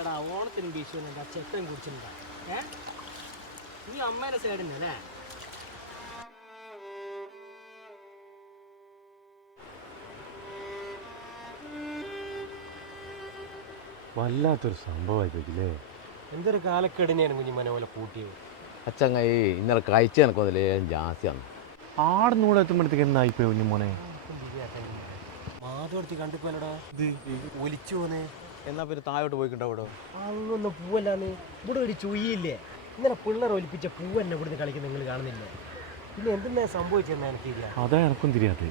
എടാ ഓണത്തിനും വിഷുവിനും എന്താ ചെക്കൻ കുടിച്ചിട്ടുണ്ടാ? നീ അമ്മേനെ സൈഡിന്നല്ലേ? വല്ലാത്തൊരു സംഭവമായി പോയില്ലേ. എന്തൊരു കാലക്കെടിനെയാണ് കുഞ്ഞിമനെ പോലെ കൂട്ടിയത്. അച്ചങ്ങായി ഇന്നലെ കഴിച്ച എനക്ക് അതിലേ ജാസ്തിയാണ്. ആടുന്നൂടെ എത്തുമ്പോഴത്തേക്ക് എന്നായിപ്പോയി കുഞ്ഞുമോനെ. മാധവടുത്ത് കണ്ടിപ്പോലടാ ഇത് ഒലിച്ചു പോന്നേ. എന്നാ പിന്നെ താഴോട്ട് പോയിണ്ടാവോ? അതൊന്നും പൂവല്ലാന്ന്. ഇവിടെ ഒരു ചുയ്യില്ലേ, ഇന്നലെ പിള്ളേർ ഒലിപ്പിച്ച പൂവ് തന്നെ ഇവിടുന്ന് കളിക്കുന്ന നിങ്ങൾ കാണുന്നില്ല. പിന്നെ എന്തെന്നാ സംഭവിച്ചെന്നാ എനിക്കില്ല. അതാ എനക്കും തിരിയാതെ.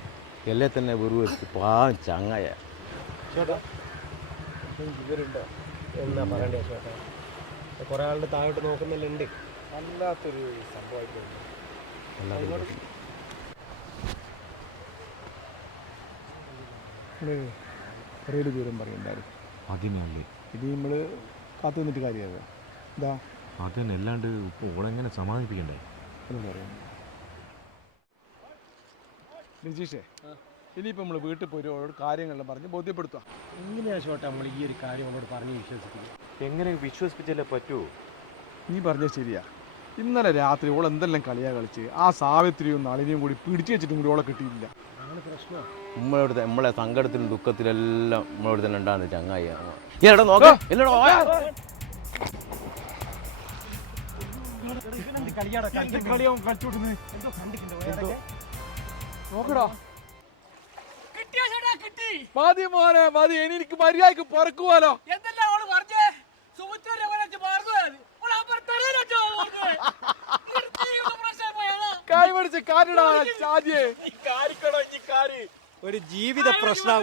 എല്ലേ തന്നെ വെറുതെ പാവം ചങ്ങായ. ചേട്ടാ ഇവരുണ്ടോ എന്നാ പറയണ്ടേ ചേട്ടാ? കുറെ ആളുടെ താഴോട്ട് നോക്കുന്നില്ലുണ്ട്. വല്ലാത്തൊരു സംഭവമായിട്ട് ഒരേ ദൂരം പറയണ്ടായിരുന്നു. അതിനല്ലേ ഇത് നമ്മൾ കാത്തു നിന്നിട്ട് കാര്യമാകുക. ഇതാ അതന്നെ. അല്ലാണ്ട് ഇപ്പോൾ ഓളെങ്ങനെ സമാധാനിപ്പിക്കണ്ടേ? എന്ന് പറയാം. രജീഷേ, ഇനിയിപ്പോൾ നമ്മൾ വീട്ടിൽ പോയി ഓരോട് കാര്യങ്ങളെല്ലാം പറഞ്ഞ് ബോധ്യപ്പെടുത്തുക. എങ്ങനെയാണ് ചേട്ടാ നമ്മൾ ഈ ഒരു കാര്യം അവളോട് പറഞ്ഞ് വിശ്വസിക്കുന്നത്? എങ്ങനെ വിശ്വസിപ്പിച്ചല്ലേ പറ്റൂ? നീ പറഞ്ഞത് ശരിയാ. ഇന്നലെ രാത്രി ഓൾ എന്തെല്ലാം കളിയാ കളിച്ച് ആ സാവിത്രിയും നളിനിയും കൂടി പിടിച്ചു വെച്ചിട്ടും കൂടി ഓളെ കിട്ടിയില്ല. അതാണ് പ്രശ്നം. നമ്മളെ സങ്കടത്തിലും ദുഃഖത്തിലെല്ലാം നമ്മളോട് തന്നെ ഉണ്ടാകുന്ന ചങ്ങായി. നോക്കടാ, മതി മോനെ മതി. എനിക്ക് മര്യാദക്ക് പറക്കുവാലോ. ഒരു ജീവിത പ്രശ്നം